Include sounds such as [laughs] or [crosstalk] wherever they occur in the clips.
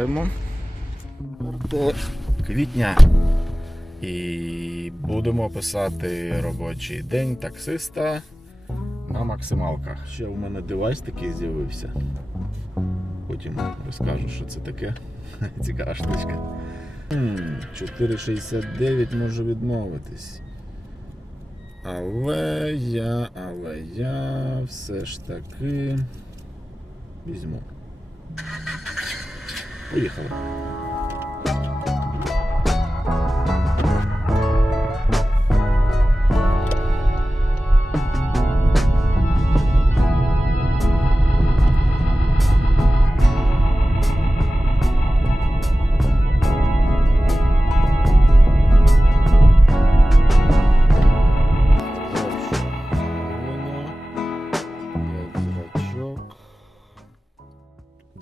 Вітаємо. 4 квітня. І будемо писати робочий день таксиста на максималках. Ще в мене девайс такий з'явився. Потім розкажу, що це таке. [laughs] Цікава штучка. 4,69 можу відмовитись. Але я, але я все ж таки візьму. Поїхали. До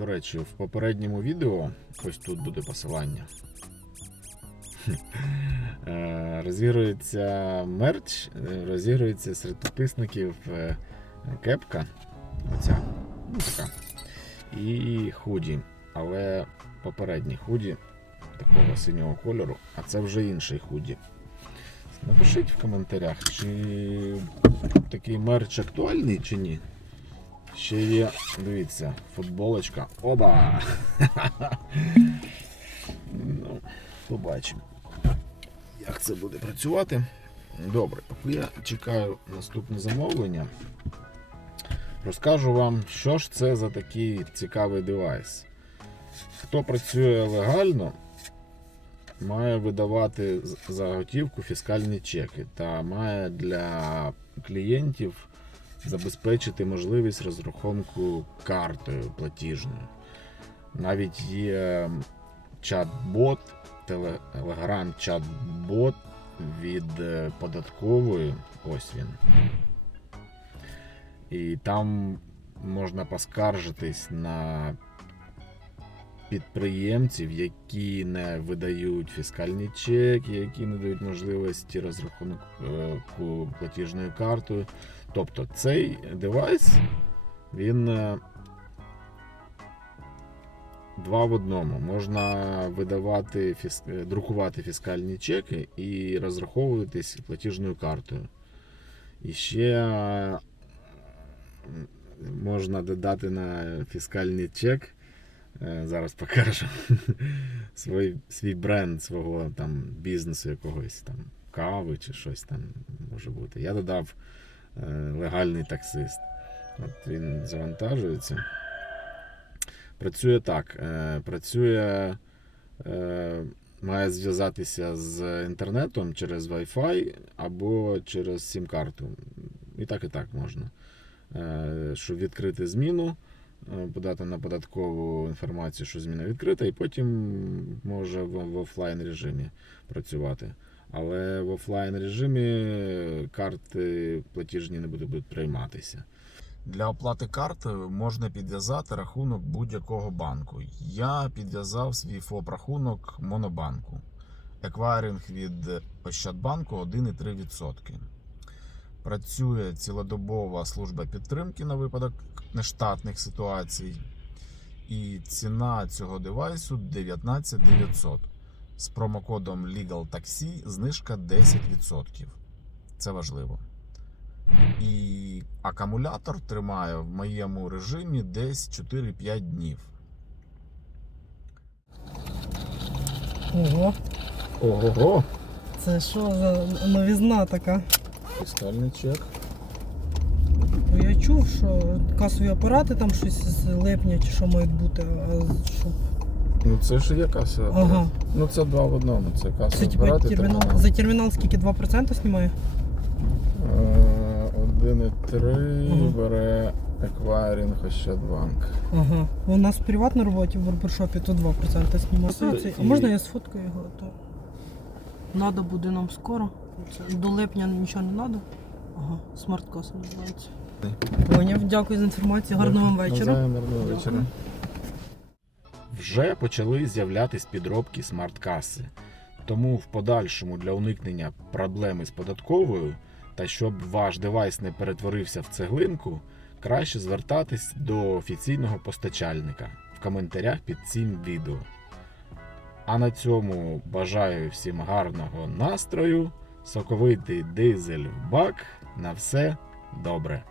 речі, в попередньому відео, ось тут буде посилання. [laughs] Е, Розігрується мерч, е, розігрується серед підписників е, кепка. Оця. Ну, така. І худі. Але попередні худі такого синього кольору, а це вже інший худі. Напишіть в коментарях, чи такий мерч актуальний, чи ні. Ще є, дивіться, футболочка. Оба! ну, побачимо, як це буде працювати. Добре, я чекаю наступне замовлення, розкажу вам, що ж це за такий цікавий девайс. Хто працює легально, має видавати за готівку фіскальні чеки та має для клієнтів забезпечити можливість розрахунку картою платіжною. Навіть є чат-бот, телеграм-чат-бот від е, податкової. Ось він. І там можна поскаржитись на підприємців, які не видають фіскальні чеки, які не дають можливості розрахунку платіжною картою. Тобто цей девайс, він е, два в одному. Можна видавати е, друкувати фіскальні чеки і розраховуватись платіжною картою. І ще е, можна додати на фіскальний чек. Зараз покажу [laughs] свій, свій бренд свого там бізнесу якогось там кави чи щось там може бути. Я додав легальний таксист. От він завантажується. Працює так. е, Працює, е, має зв'язатися з інтернетом через Wi-Fi або через сім-карту. І так, і так можна. Е, Щоб відкрити зміну, е, подати на податкову інформацію, що зміна відкрита, і потім може в офлайн режимі працювати. Але в офлайн режимі карти платіжні не будуть прийматися. Для оплати картою можна підв'язати рахунок будь-якого банку. Я підв'язав свій ФОП-рахунок Монобанку. Еквайринг від Ощадбанку 1,3%. Працює цілодобова служба підтримки на випадок нештатних ситуацій. І ціна цього девайсу 19 900. З промокодом LegalTaxi знижка 10%. Це важливо. І акумулятор тримає в моєму режимі десь 4-5 днів. Ого, Ого! це що за новізна така? Фіскальний чек. Я чув, що касові апарати там щось з липня чи що мають бути, а щоб Ну це ж є каса. Ага. Ну це два в одному. Це це типу термінал. За термінал скільки 2% знімає? 1,3 Ага. бере еквайринг Ощадбанк. Ага. У нас в приватній роботі в барбершопі то 2% знімає. І- А можна я сфоткаю його? То... Надо буде нам скоро. До липня нічого не треба. Ага, смарт-каса називається. Поняв, дякую за інформацію. Гарного вам вечора. Гарного вечора. Вже почали з'являтись підробки смарт-каси. Тому в подальшому для уникнення проблеми з податковою та щоб ваш девайс не перетворився в цеглинку, краще звертатись до офіційного постачальника в коментарях під цим відео. А на цьому бажаю всім гарного настрою, соковитий дизель в бак. На все добре.